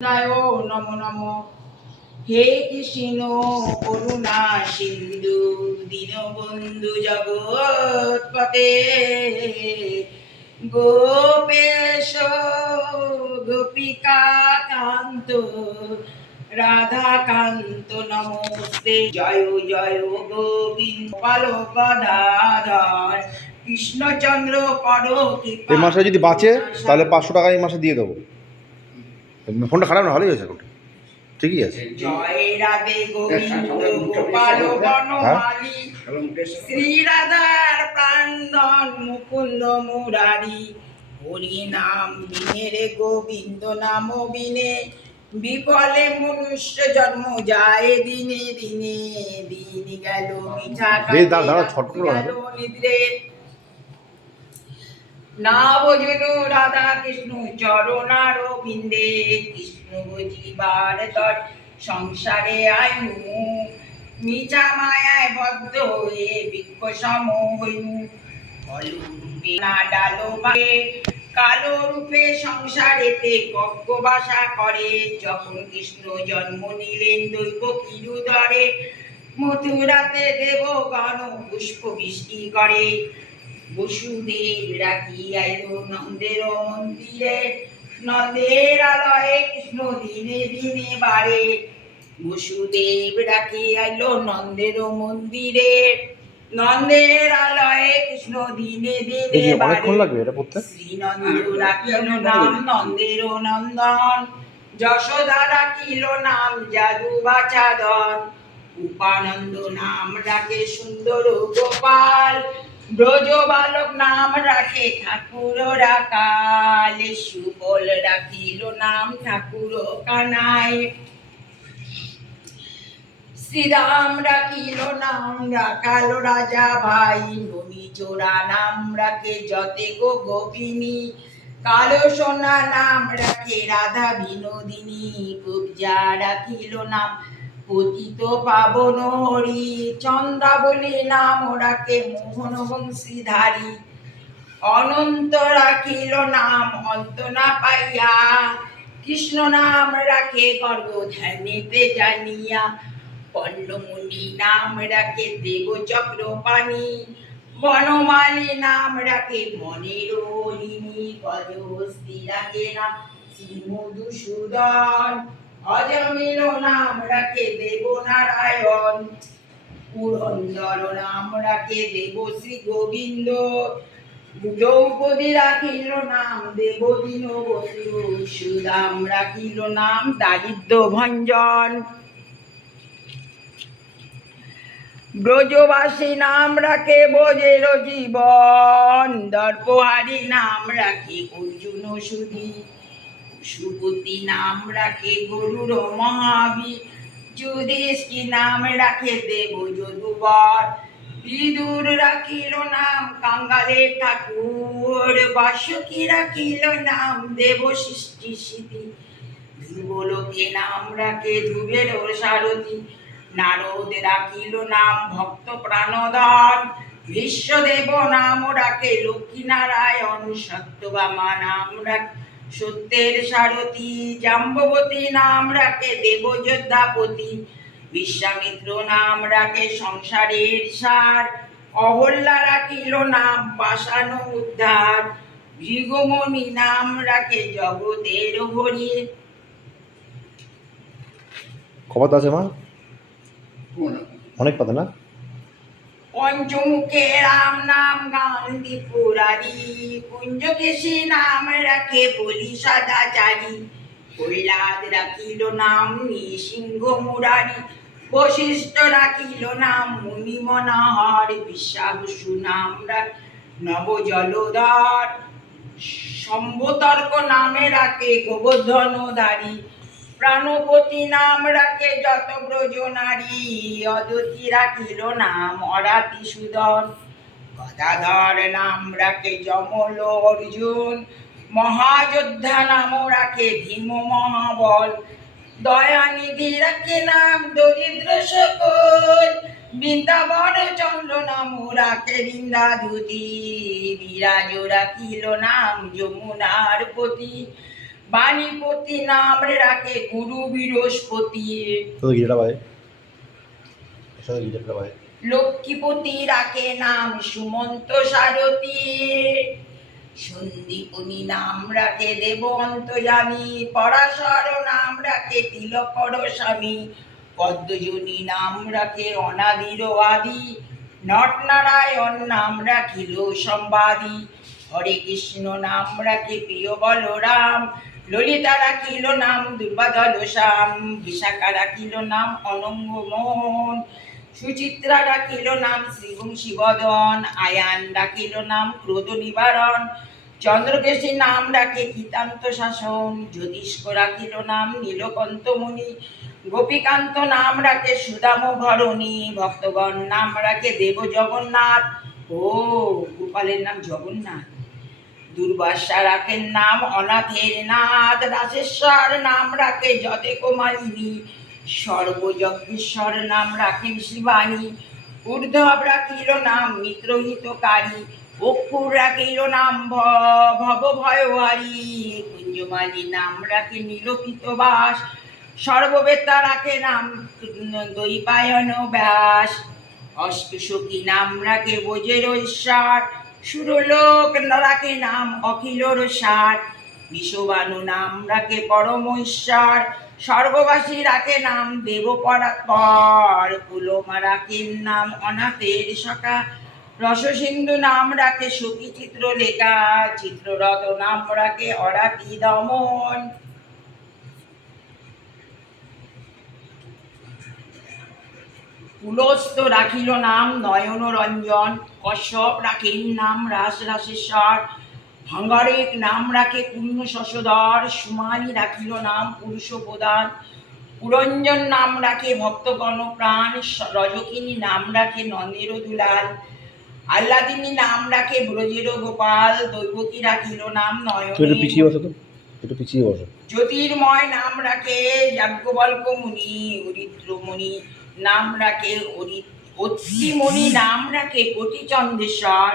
নমো নমো। হে কৃষ্ণ করুণা সিন্ধু দীনবন্ধু জগৎপতে গোপেশ গোপিকা কান্ত রাধাকান্ত নমস্তে। জয় জয় গোবিন্দ গদাধর কৃষ্ণচন্দ্র পর কৃপা। এই মাসে যদি বাঁচে তাহলে 500 টাকা এই মাসে দিয়ে দেবো। ফোনটা খারাপ না, ভালোই আছে, এখন ঠিকই আছে। জয় রাধে গোবিন্দ গোপাল বনমালী শ্রী রাধার প্রাণধন মুকুন্দ মুরারি। হরি নাম বিনে রে গোবিন্দ নাম বিনে বিফলে মনুষ্য জন্ম যায় দিনে দিনে। দিন গেল মিঠা গেল নিদ্রে না বোঝলো রাধা কৃষ্ণ চরণার বিন্দে। কৃষ্ণ বুঝিবার তর সংসারে আইনু মিছা মায়ায় বদ্ধ হয়ে বৃক্ষ সম হইনু। কলরূপে না ডালো বাগে কালো রূপে সংসারেতে কক্ষ বাসা করে। যখন কৃষ্ণ জন্ম নিলেন দৈব কিরুদরে মথুরাতে দেবগণ পুষ্প বৃষ্টি করে। বসুদেব রাখি আইলো নন্দের মন্দিরে নন্দের আলয়ে কৃষ্ণ দিনে দিনে বাড়ে। বসুদেব রাখি আইলো নন্দের মন্দিরে নন্দের আলয়ে কৃষ্ণ দিনে দিনে বাড়ে। শ্রীনন্দ রাখিল নাম নন্দের নন্দন যশোদা রাখিল নাম যাদু বাচাদন। উপানন্দ নাম রাখে সুন্দর গোপাল ব্রজ বালক নাম রাখে ঠাকুর রাকাল। সুবল রাখিল নাম ঠাকুর কানাই শ্রীরাম রাখিল নাম রাখাল রাজা ভাই। ননী চোরা নাম রাখে যতে গো গোপিনী কালো সোনা নাম রাখে রাধা বিনোদিনী। কুবজা রাখিল নাম পতিত পাবন হরি চন্দ্রাবলী নাম রাখে মোহন বংশীধারী। অনন্ত রাখিল নাম অন্ত না পাইয়া কৃষ্ণ নাম রাখে গর্গ ধ্যানেতে জানিয়া। পল্লমণি নাম রাখে দেব চক্রপাণি বনমালী নাম রাখে মনের হরিণী। গজহস্তি রাখে নাম শ্রী মধুসূদন অজমিল নাম রাখে দেব নারায়ণ। পুরন্দর নাম রাখে দেব শ্রী গোবিন্দ দ্রৌপদী রাখিল নাম দেব দীনবন্ধু। সুদাম রাখিল নাম দারিদ্র ভঞ্জন ব্রজবাসী নাম রাখে ব্রজের জীবন। দর্পহারী নাম রাখে অর্জুন সুধী সুপতি নাম রাখে গরুর মহাবীর। যুধিষ্ঠির নাম রাখে দেব যদুবর। বিদুর রাখিল নাম কাঙ্গালের ঠাকুর বাসুকী রাখিল নাম দেব সৃষ্টি সিদ্ধি। ধ্রুবলোকে নাম রাখে ধ্রুবের সারথি। নারদ রাখিল নাম ভক্ত প্রাণধন। বিশ্বদেব নাম রাখে লক্ষ্মী নারায়ণ। সত্যভামা নাম রাখে সত্যের সারথি। জাম্ববতী নাম রাখে দেবযোদ্ধাপতি। বিশ্বামিত্র নাম রাখে সংসারের সার। অহল্যা রাখিল নাম পাষাণ উদ্ধার। ভৃগুমণি নাম রাখে জগতের হরি। খবর আছে মা, অনেক কথা না। পঞ্চমুখে রাম নাম গান্ধী পুরারি। কুঞ্জকেশী নাম রাখে বলি সদাচারী। কৈলাদ রাখিল নাম নৃসিংহ মুরারি। বশিষ্ঠ রাখিল নাম মুনি মনোহর। বিশ্বাবসু নাম রাখে নব জলধর। সম্ভতর্ক নামে রাখে গোবর্ধনধারী। প্রাণপতি নাম রাখে যত ব্রজ নারী। অদতি রাখিল নাম অরাতি সুদন। গদাধর নাম রাখে যমল অর্জুন। মহাযোদ্ধা নাম রাখে ভীম মহাবল। দয়ানিধি রাখে নাম দরিদ্র সকল। বৃন্দাবন চন্দ্র নাম রাখে বৃন্দাধুতি। বিরাজ রাখিল নাম যমুনার পতি। বাণীপতি নাম রাখে গুরু বৃহস্পতি, তো গিটারটা বাজে, এর সাথে গিটারটা বাজে। লক্ষ্মীপতি রাখে নাম সুমন্ত সারথী, সন্দীপনী নাম রাখে দেবন্ত জানি, পরাশর নাম রাখে তিলকর স্বামী, পদ্মজনী নাম রাখে অনাদির আদি, নটনারায়ণ নাম রাখিল সম্বাদী, হরে কৃষ্ণ নাম রাখে প্রিয় বলরাম, ললিতা রাখিল নাম দুর্বাদল শ্যাম, বিশাখা রাখিল নাম অনঙ্গ মোহন, সুচিত্রা রাখিল নাম শ্রীবংশী বদন, আয়ান রাখিল নাম ক্রোধ নিবারণ, চন্দ্রকেশী নাম রাখে কীতান্ত শাসন, জ্যোতিষ্ক রাখিল নাম নীলকন্ত মুনি, গোপীকান্ত নাম রাখে সুদাম ভরণী, ভক্তগণ নাম রাখে দেব জগন্নাথ, ও গোপালের নাম জগন্নাথ, দুর্বাসা রাখেন নাম অনাথের নাথ, রাসেশ্বর নাম রাখে যতে কুমারিনী, সর্বযজ্ঞেশ্বর নাম রাখেন শিবানী, উর্ধব রাখিল নাম মিত্রহিতকারী, অক্ষুর রাখিল নাম ভবভয়হারী, কুঞ্জমালী নাম রাখে নীলপিত বাস, সর্ববেতা রাখে নাম দৈপায়ন ব্যাস, অষ্টসখী নাম রাখে বোঝের ঈশ্বর, সুরলোক রাখে নাম অখিলর সার, বিশ্ববানু নাম রাখে পরম ঈশ্বর, স্বর্গবাসী রাখে নাম দেব পরাৎপর, পুলমা রাখেন নাম অনাথের সখা, রসসিন্ধু নাম রাখে সখী চিত্রলেখা, চিত্ররথ নাম রাখে অরাতি দমন, পুলস্ত রাখিল নাম নয়ন রঞ্জন, কশ্যপ রাখেন নাম রাসেশ্বর, ভাঙ্গারেক নাম রাখে পূর্ণ শশধর, সুমালি রাখিল নাম পুরুষ প্রদান, পুরঞ্জন নাম রাখে ভক্তগণ প্রাণ, রজকিনী নাম রাখে নন্দের দুলাল, আহ্লাদিনী নাম রাখে ব্রজের গোপাল, দৈবকী রাখিল নাম একটু পিছিয়ে নয়ন, বসো তো, একটু পিছিয়ে বসো। জ্যোতির্ময় নাম রাখে যাজ্ঞবল্ক মুনি, অরিত্রমণি নাম রাখে অত্রিমণি নাম রাখে কোটিচন্দ্রেশ্বর,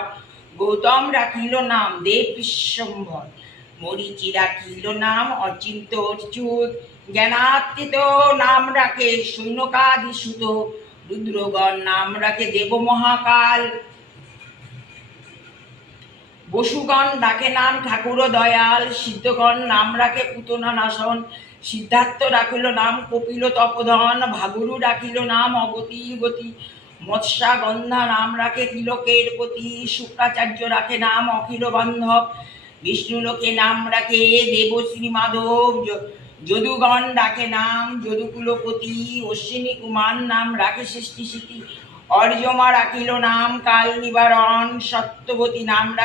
গৌতম রাখিল নাম দেব বিশ্বম্ভর, মরিচি রাখিল নাম অচিন্ত অচ্যুত, জ্ঞানাতীত নাম রাখে সৈনকাদিসুত, রুদ্রগণ নাম রাখে দেব মহাকাল, বসুগণ ডাকে নাম ঠাকুর দয়াল, সিদ্ধগণ নাম রাখে পুতনা নাশন, সিদ্ধার্থ রাখিল নাম কপিল তপোধন, ভাগুরু রাখিল নাম অগতির গতি, মৎস্যা গন্ধা নাম রাখে তিলকের পতি, শুক্রাচার্য রাখে নাম অখিল বান্ধব, বিষ্ণুলোকে নাম রাখে দেবশ্রী মাধব, যদুগণ ডাকে নাম যদুকুলপতি, অশ্বিনী কুমার নাম রাখে সৃষ্টি স্মৃতি, অর্যমা রাখিল নাম কাল নিবারণ, সত্যবতী নাম রাখে